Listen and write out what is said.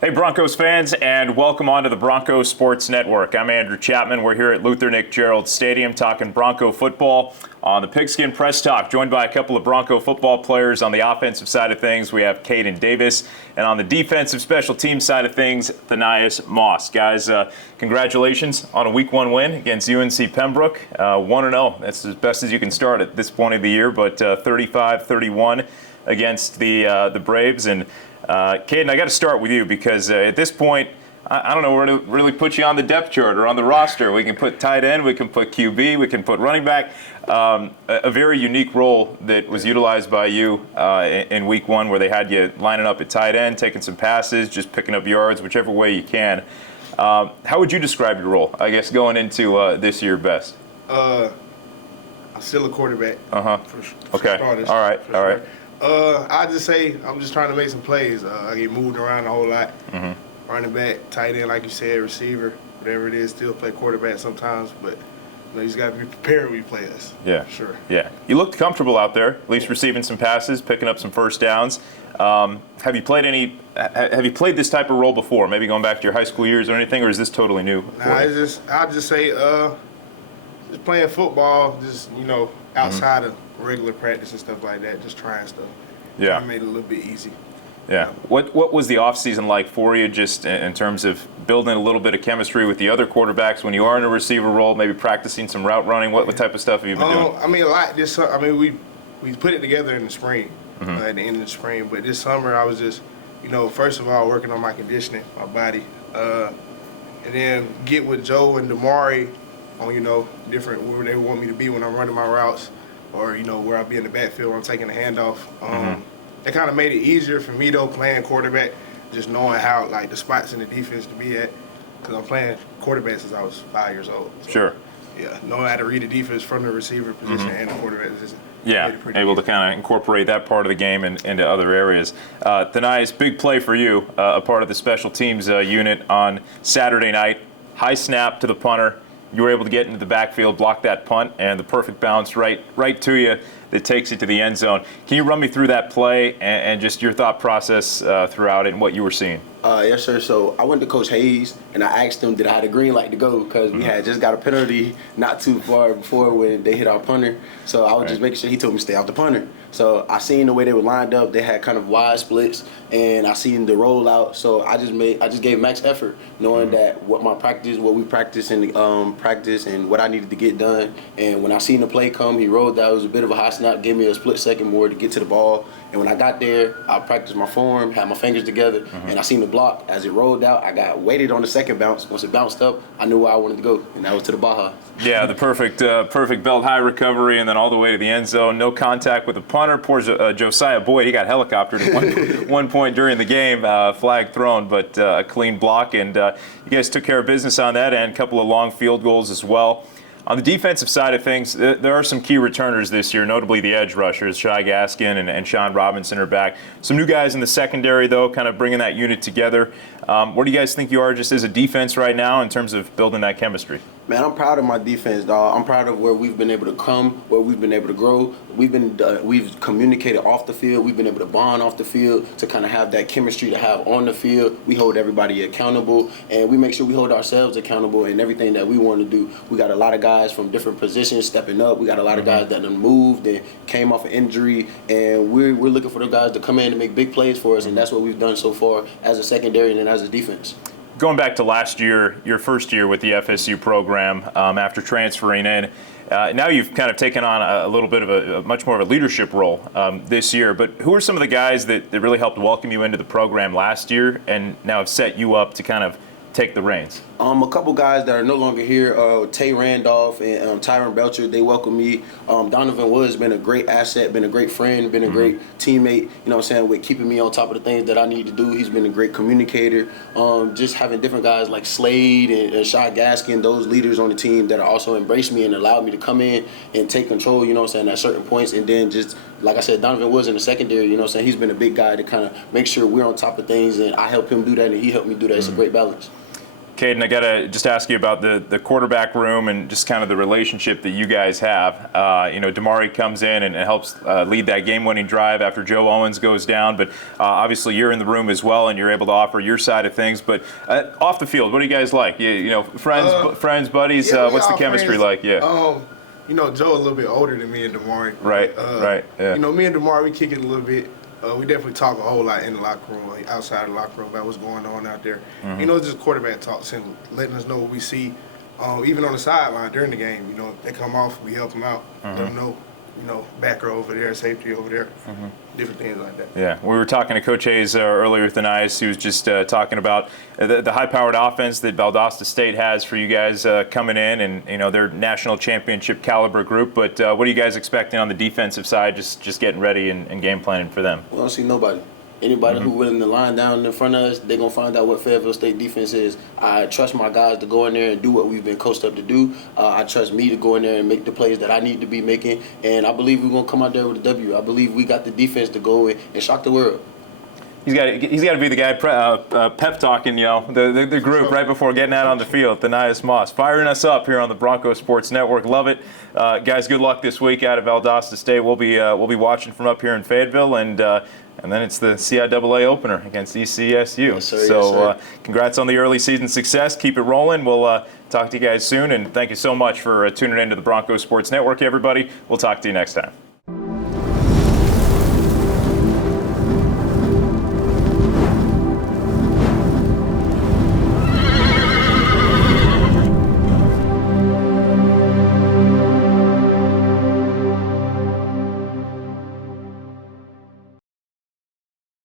Hey Broncos fans, and welcome on to the Broncos Sports Network. I'm Andrew Chapman. We're here at Luther Nick Gerald Stadium talking Bronco football on the Pigskin PressTalk, joined by a couple of Bronco football players. On the offensive side of things, we have Caden Davis, and on the defensive special team side of things, Thanias Moss. Guys, congratulations on a Week 1 win against UNC Pembroke. 1-0. That's as best as you can start at this point of the year, but 35-31 against the Braves. And Caden, I got to start with you because at this point, I don't know where to really put you on the depth chart or on the roster. We can put tight end, we can put QB, we can put running back. A very unique role that was utilized by you in Week 1 where they had you lining up at tight end, taking some passes, just picking up yards, whichever way you can. How would you describe your role, I guess, going into this year best? I'm still a quarterback. Okay. Starters, All right. I just say I'm just trying to make some plays. I get moved around a whole lot. Running back, tight end, like you said, receiver, whatever it is. Still play quarterback sometimes, but you just got to be prepared when you play us. Yeah. Sure. Yeah. You looked comfortable out there, at least receiving some passes, picking up some first downs. Have you played this type of role before? Maybe going back to your high school years or anything, or is this totally new? I'll just say just playing football, just outside of regular practice and stuff like that, just trying stuff. Yeah. I made it a little bit easy. Yeah. What was the off season like for you, just in terms of building a little bit of chemistry with the other quarterbacks when you are in a receiver role, maybe practicing some route running? What type of stuff have you been doing? I mean, a lot. We put it together in the spring, at the end of the spring. But this summer, I was just, first of all, working on my conditioning, my body, and then get with Joe and Damari on, different where they want me to be when I'm running my routes, or where I'll be in the backfield when I'm taking the handoff. It kind of made it easier for me, though, playing quarterback, just knowing how, the spots in the defense to be at, because I'm playing quarterback since I was 5 years old. So, Sure. Yeah, knowing how to read the defense from the receiver position and the quarterback position. Yeah, able to kind of incorporate that part of the game into other areas. Thanias, big play for you, a part of the special teams unit on Saturday night. High snap to the punter. You were able to get into the backfield, block that punt, and the perfect bounce right to you that takes it to the end zone. Can you run me through that play and just your thought process throughout it and what you were seeing? Yes, sir. So I went to Coach Hayes, and I asked him, did I have a green light to go? Because we had just got a penalty not too far before when they hit our punter. So I was just making sure he told me to stay off the punter. So I seen the way they were lined up. They had kind of wide splits, and I seen the rollout. So I just gave max effort, knowing that what we practiced in the practice, and what I needed to get done. And when I seen the play come, he rolled out. It was a bit of a high snap, gave me a split second more to get to the ball. And when I got there, I practiced my form, had my fingers together, and I seen the block. As it rolled out, I got weighted on the second bounce. Once it bounced up, I knew where I wanted to go, and that was to the Baja. Yeah, the perfect belt high recovery, and then all the way to the end zone. No contact with the punter. Poor Josiah Boyd, he got helicoptered at one point during the game, flag thrown, but a clean block. And you guys took care of business on that, and a couple of long field goals as well. On the defensive side of things, there are some key returners this year, notably the edge rushers. Shai Gaskin and Sean Robinson are back. Some new guys in the secondary, though, kind of bringing that unit together. Where do you guys think you are just as a defense right now in terms of building that chemistry? Man, I'm proud of my defense, dog. I'm proud of where we've been able to come, where we've been able to grow. We've communicated off the field. We've been able to bond off the field to kind of have that chemistry to have on the field. We hold everybody accountable, and we make sure we hold ourselves accountable in everything that we want to do. We got a lot of guys from different positions stepping up. We got a lot of guys that done moved and came off an injury, and we're looking for the guys to come in and make big plays for us, and that's what we've done so far as a secondary and then as a defense. Going back to last year, your first year with the FSU program, after transferring in, now you've kind of taken on a little bit of a much more of a leadership role this year. But who are some of the guys that really helped welcome you into the program last year and now have set you up to kind of take the reins? A couple guys that are no longer here, Tay Randolph and Tyron Belcher, they welcome me. Donovan Woods been a great asset, been a great friend, been a great teammate, with keeping me on top of the things that I need to do. He's been a great communicator. Just having different guys like Slade and Shai Gaskin, those leaders on the team that also embraced me and allowed me to come in and take control, at certain points. And then just, like I said, Donovan Woods in the secondary, he's been a big guy to kind of make sure we're on top of things, and I help him do that and he helped me do that. It's a great balance. Caden, I got to just ask you about the quarterback room and just kind of the relationship that you guys have. Damari comes in and helps lead that game-winning drive after Joe Owens goes down, but obviously you're in the room as well and you're able to offer your side of things. But off the field, what do you guys like? Friends, buddies, Yeah, what's the chemistry friends. like? Yeah. Joe a little bit older than me and Damari. Right. Yeah. Me and Damari, we kick it a little bit. We definitely talk a whole lot in the locker room, like outside the locker room about what's going on out there. Just quarterback talks and letting us know what we see. Even on the sideline during the game, they come off, we help them out, let them know, back row over there, safety over there, different things like that. Yeah, we were talking to Coach Hayes earlier tonight. He was just talking about the high-powered offense that Valdosta State has for you guys coming in, and their national championship caliber group. But what are you guys expecting on the defensive side? Just getting ready and game planning for them. We don't see nobody. Anybody who willing to line down in front of us, they're going to find out what Fayetteville State defense is. I trust my guys to go in there and do what we've been coached up to do. I trust me to go in there and make the plays that I need to be making. And I believe we're going to come out there with a W. I believe we got the defense to go in and shock the world. He's got to be the guy pep talking, the group right before getting out on the field. Thanias Moss firing us up here on the Broncos Sports Network. Love it, guys. Good luck this week out of Valdosta State. We'll be watching from up here in Fayetteville, and then it's the CIAA opener against ECSU. Yes, sir, yes, sir. Congrats on the early season success. Keep it rolling. We'll talk to you guys soon, and thank you so much for tuning into the Broncos Sports Network, everybody. We'll talk to you next time.